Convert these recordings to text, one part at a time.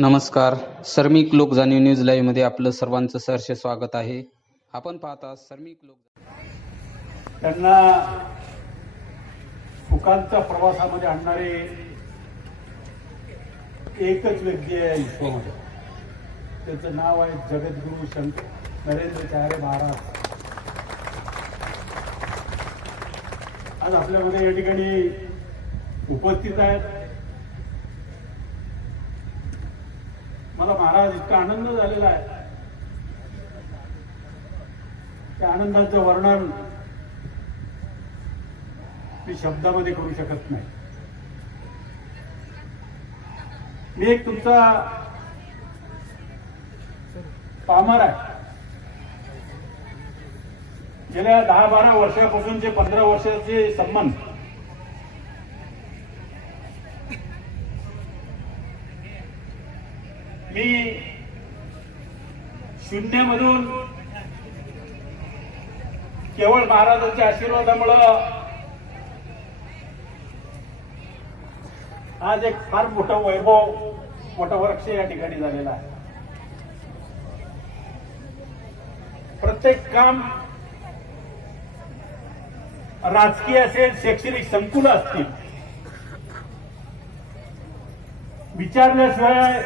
नमस्कार. सर्मिक लोक जाणीव न्यूज लाईव्हमध्ये आपलं सर्वांचं सहर्ष स्वागत आहे. आपण पाहता सर्मिक लोक त्यांना सुखांच्या प्रवासामध्ये आणणारे एकच व्यक्ती आहे विश्वामध्ये त्याचं नाव आहे जगद्गुरु शंकर नरेंद्र चारे महाराज. आज आपल्यामध्ये या ठिकाणी उपस्थित आहेत. मला महाराज इतका आनंद झालेला आहे. त्या आनंदाचं वर्णन मी शब्दामध्ये करू शकत नाही. मी एक तुमचा पामर आहे. गेल्या दहा बारा वर्षापासूनचे पंधरा वर्षाचे संबंध मी शून्यामधून केवळ महाराजांच्या आशीर्वादामुळं आज एक फार मोठं वैभव मोठा वृक्ष या ठिकाणी झालेला आहे. प्रत्येक काम राजकीय असेल शैक्षणिक संकुल असतील. विचारल्याशिवाय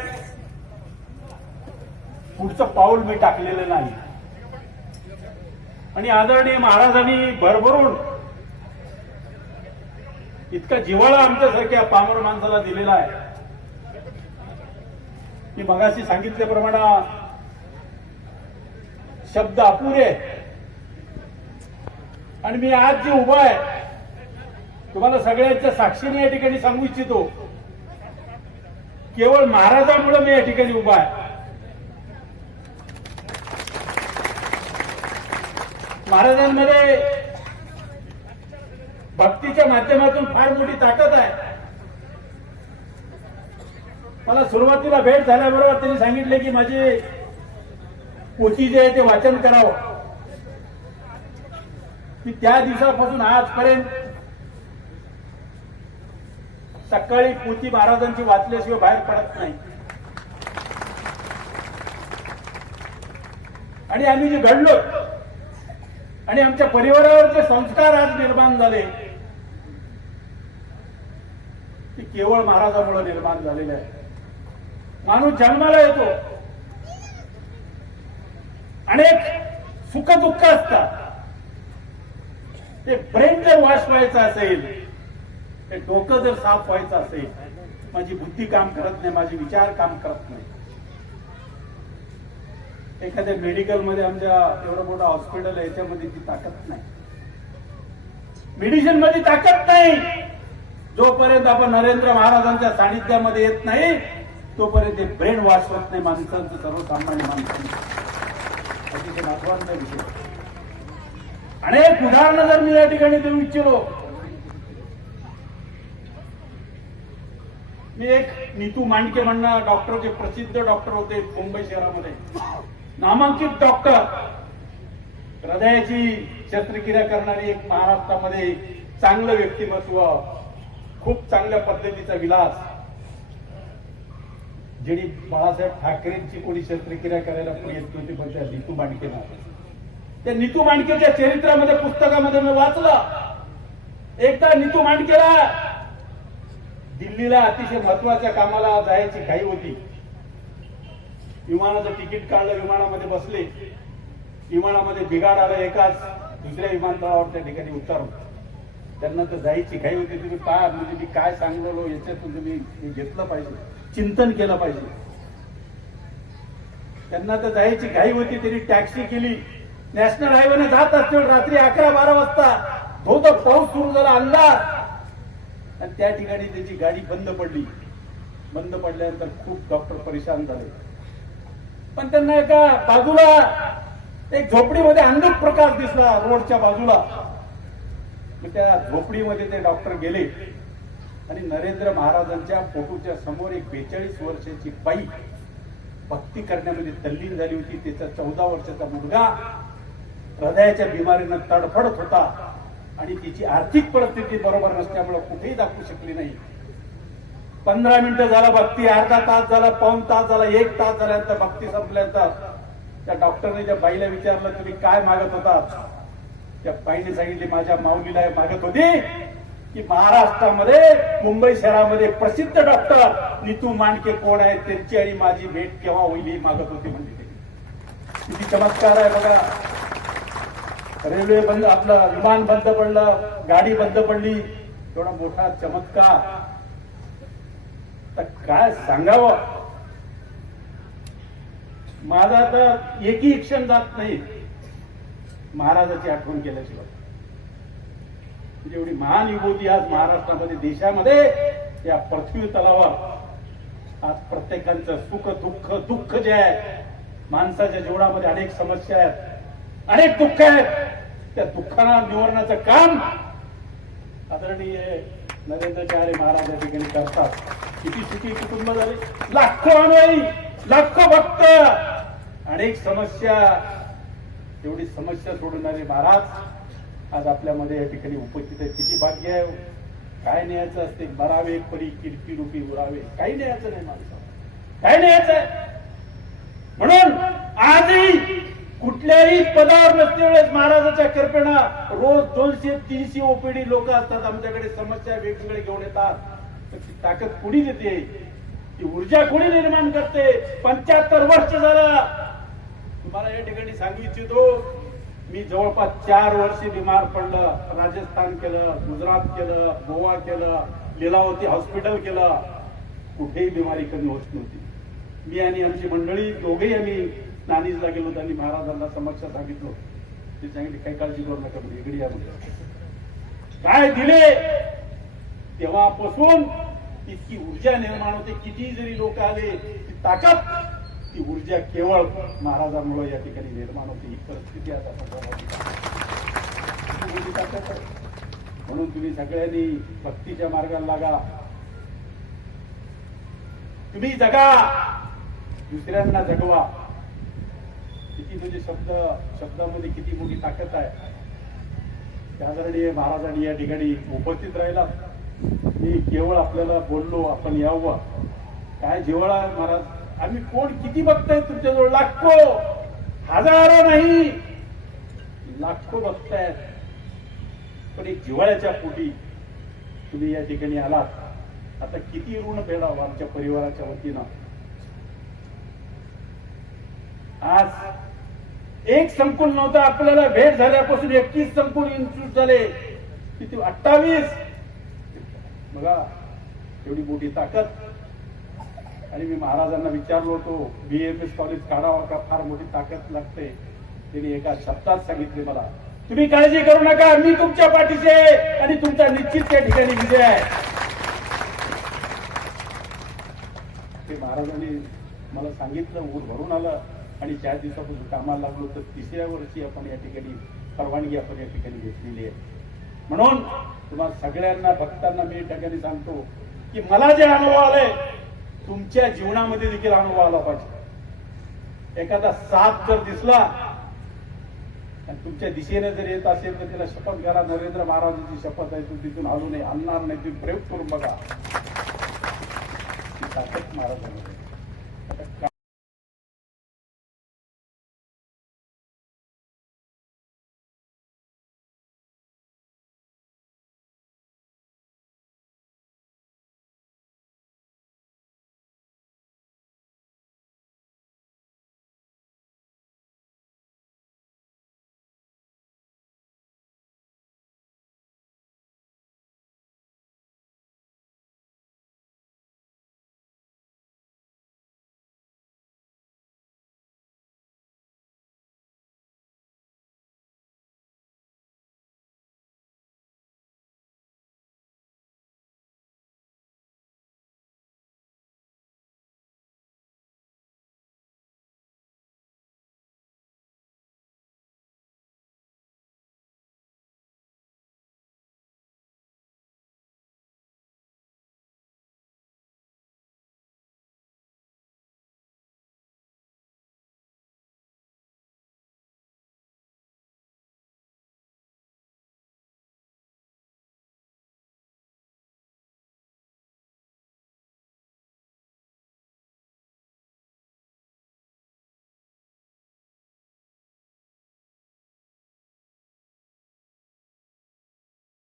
पुढचं पाऊल मी टाकलेलं नाही. आणि आदरणीय महाराजांनी भरभरून इतका जिव्हाळा आमच्यासारख्या पामर माणसाला दिलेला आहे. मी मगाशी सांगितल्याप्रमाणे शब्द अपुरे आणि मी आज जे उभा आहे तुम्हाला सगळ्यांच्या साक्षीने या ठिकाणी सांगू इच्छितो. केवळ महाराजांमुळे मी या ठिकाणी उभा आहे. महाराजांमध्ये भक्तीच्या माध्यमातून फार मोठी ताकद आहे. मला सुरुवातीला भेट झाल्याबरोबर त्यांनी सांगितले की माझी पोथी जे आहे ते वाचन करावं. मी त्या दिवसापासून आजपर्यंत सकाळी पोथी महाराजांची वाचल्याशिवाय बाहेर पडत नाही. आणि आम्ही जे घडलो आणि आमच्या परिवारावर जे संस्कार आज निर्माण झाले ते केवळ महाराजामुळे निर्माण झालेले आहे माणूस जन्माला येतो. अनेक सुख दुःख असतात. ते ब्रेन जर वॉश व्हायचं असेल ते डोकं जर साफ व्हायचं असेल माझी बुद्धी काम करत नाही माझे विचार काम करत नाही. एखाद्या मेडिकलमध्ये आमच्या एवढं मोठं हॉस्पिटल आहे याच्यामध्ये ती ताकद नाही. मेडिसिनमध्ये ताकद नाही. जोपर्यंत आपण नरेंद्र महाराजांच्या सानिध्यामध्ये येत नाही तोपर्यंत ते ब्रेन वॉश होत नाही माणसांचं सर्वसामान्य माणसांचं अतिशय महत्त्वाचा विषय. अनेक उदाहरणं जर मी या ठिकाणी देऊ इच्छिलो. मी एक नीतू मांडके म्हणणार डॉक्टर जे प्रसिद्ध डॉक्टर होते मुंबई शहरामध्ये. नामांकित डॉक्टर हृदयाची शस्त्रक्रिया करणारी एक महाराष्ट्रामध्ये चांगलं व्यक्तिमत्व खूप चांगल्या पद्धतीचा विलास. जेणी बाळासाहेब ठाकरेंची कोणी शस्त्रक्रिया करायला पुढे येत नव्हती पण त्या नीतू मांडके त्या नितू मांडकेच्या चरित्रामध्ये पुस्तकामध्ये मी वाचलं. एकदा नीतू मांडकेला दिल्लीला अतिशय महत्त्वाच्या कामाला जायची घाई होती. विमानाचं तिकीट काढलं विमानामध्ये बसले. विमानामध्ये बिघाड आलं एकाच दुसऱ्या विमानतळावर त्या ठिकाणी उतरलो. त्यांना तर जायची घाई होती तुम्ही काय म्हणजे मी काय सांगलो याच्यातून तुम्ही घेतलं पाहिजे चिंतन केलं पाहिजे. त्यांना तर जायची घाई होती त्यांनी टॅक्सी केली. नॅशनल हायवेने जात असतील रात्री अकरा बारा वाजता. धोधो पाऊस सुरू झाला अंधार. आणि त्या ठिकाणी त्याची गाडी बंद पडली. बंद पडल्यानंतर खूप डॉक्टर परेशान झाले. पण त्यांना एका बाजूला एक झोपडीमध्ये अंधक प्रकाश दिसला रोडच्या बाजूला. मग त्या झोपडीमध्ये ते डॉक्टर गेले. आणि नरेंद्र महाराजांच्या फोटोच्या समोर एक बेचाळीस वर्षाची बाई भक्ती करण्यामध्ये तल्लीन झाली होती. त्याचा चौदा वर्षाचा मुलगा हृदयाच्या बिमारीनं तडफडत होता. आणि तिची आर्थिक परिस्थिती बरोबर नसल्यामुळे कुठेही दाखवू शकली नाही. पंधरा मिनिटं झाला भक्ती अर्धा तास झाला पाऊन तास झाला एक तास झाल्यानंतर भक्ती संपल्यानंतर त्या डॉक्टरने ज्या बाईला विचारलं तुम्ही काय मागत होता? त्या बाईने सांगितले माझ्या माऊलीला मागत होती की महाराष्ट्रामध्ये मुंबई शहरामध्ये प्रसिद्ध डॉक्टर नितू मांडके कोण आहे त्यांची आणि माझी भेट केव्हा होईल ही मागत होती म्हणजे ते. किती चमत्कार आहे बघा. रेल्वे बंद आपलं विमान बंद पडलं गाडी बंद पडली. थोडा मोठा चमत्कार. तर काय सांगावं? माझा तर एकही क्षण जात नाही. महाराजाची आठवण केल्याशिवाय. म्हणजे एवढी महान विभूती आज महाराष्ट्रामध्ये देशामध्ये या पृथ्वी तलावर. आज प्रत्येकांचं सुख दुःख दुःख जे आहे माणसाच्या जीवनामध्ये अनेक समस्या आहेत. अनेक दुःख आहेत. त्या दुःखाला निवारण्याचं काम आदरणीय नरेंद्रचार्य महाराज या ठिकाणी करतात. किती सुखी कुटुंब झाले लाखो अनुयायी लाखो भक्त. अनेक समस्या एवढी समस्या सोडणारे महाराज आज आपल्यामध्ये या ठिकाणी उपस्थित आहेत. किती भाग्य आहे हो. काय न्यायचं असते? बरावे परी किरकी रुपी उरावे. काही न्यायचं नाही माणसाला. काय न्यायचं आहे? म्हणून आजही कुठल्याही पदावर नसते वेळेस महाराजाच्या कृपेनं रोज दोनशे तीनशे ओपीडी लोक असतात. आमच्याकडे समस्या वेगवेगळे घेऊन येतात. तर ती ताकद कुणी देते? ती ऊर्जा कोणी निर्माण करते? पंच्याहत्तर वर्ष झालं. तुम्हाला या ठिकाणी सांगू इच्छितो मी जवळपास चार वर्षे बिमार पडलं. राजस्थान केलं गुजरात केलं गोवा केलं लिलावती हॉस्पिटल केलं. कुठेही बिमारी कमी होत नव्हती. मी आणि आमची मंडळी दोघेही आम्ही नानीजला गेलो त्यांनी महाराजांना समस्या सांगितलं ते सांगितले काही काळजी करू नका इकडे या म्हणजे काय दिले? तेव्हापासून इतकी ऊर्जा निर्माण होते. किती जरी लोक आले ती ताकद ती ऊर्जा केवळ महाराजांमुळे या ठिकाणी निर्माण होते. ही परिस्थिती आता म्हणून तुम्ही सगळ्यांनी भक्तीच्या मार्गाला लागा. तुम्ही जगा. दुसऱ्यांना जगवा. किती म्हणजे शब्द शब्दामध्ये किती मोठी ताकद आहे. त्यादरणी महाराजांनी या ठिकाणी उपस्थित राहिला मी केवळ आपल्याला बोललो आपण यावं. काय जिव्हाळा महाराज? आम्ही कोण किती बघताय तुमच्याजवळ? लाखो! हजारो नाही! लाखो बघतायत पण एक जिवाळ्याच्या पोटी तुम्ही या ठिकाणी आलात. आता किती ऋण फेडावं आमच्या परिवाराच्या वतीनं? आज एक संकुल नव्हता आपल्याला भेट झाल्यापासून एकतीस संकुल इन्स्टिट्यूट झाले. किती अठ्ठावीस! बघा एवढी मोठी ताकद. आणि मी महाराजांना विचारलो होतो बी एम एस कॉलेज काढावा का? फार मोठी ताकद लागते. त्यांनी एका शब्दात सांगितले मला तुम्ही काळजी करू नका मी तुमच्या पाठीचे आणि तुमचा निश्चित त्या ठिकाणी विजय आहे. ते महाराजांनी मला सांगितलं ऊर भरून आलं. आणि चार दिवसापासून कामाला लागलो तर तिसऱ्या वर्षी आपण या ठिकाणी परवानगी आपण या ठिकाणी घेतलेली आहे. म्हणून तुम्हाला सगळ्यांना भक्तांना मी ठिकाणी सांगतो की मला जे अनुभव आले तुमच्या जीवनामध्ये देखील अनुभव आला पाहिजे. एखादा साप जर दिसला आणि तुमच्या दिशेने जर येत असेल तर त्याला शपथ करा नरेंद्र महाराजांची शपथ आहे तू तिथून हलू नये आणणार नाही तुम्ही प्रयोग करून बघा. ती महाराजांमध्ये